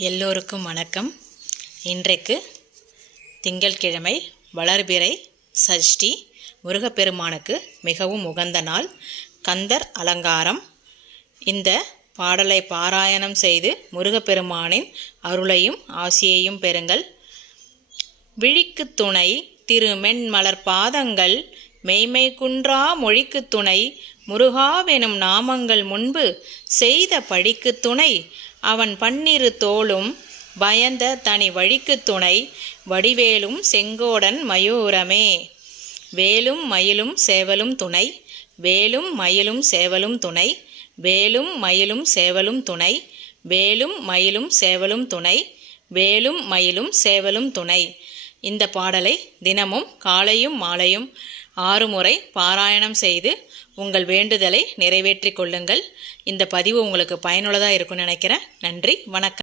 எல்லோருக்கும் வணக்கம். இன்றைக்கு திங்கட்கிழமை, வளர்பிறை சஷ்டி, முருகப்பெருமானுக்கு மிகவும் உகந்த நாள், கந்தர் அலங்காரம். இந்த பாடலை பாராயணம் செய்து முருகப்பெருமானின் அருளையும் ஆசியையும் பெறுங்கள். விழிக்கு துணை திருமென்மலர் பாதங்கள், மெய்மை குன்றா மொழிக்கு துணை முருகாவெனும் நாமங்கள் முன்பு செய்த படிக்கு துணை, அவன் பன்னிரு தோளும் பயந்த தனி வழிக்கு துணை, வடிவேலும் செங்கோடன் மயூரமே. வேலும் மயிலும் சேவலும் துணை, வேலும் மயிலும் சேவலும் துணை, வேலும் மயிலும் சேவலும் துணை, வேலும் மயிலும் சேவலும் துணை, வேலும் மயிலும் சேவலும் துணை. இந்த பாடலை தினமும் காலையும் மாலையும் 6 முறை பாராயணம் செய்து உங்கள் வேண்டுதலை நிறைவேற்றிக் கொள்ளுங்கள். இந்த பதிவு உங்களுக்கு பயனுள்ளதாக இருக்கும்னு நினைக்கிறேன். நன்றி, வணக்கம்.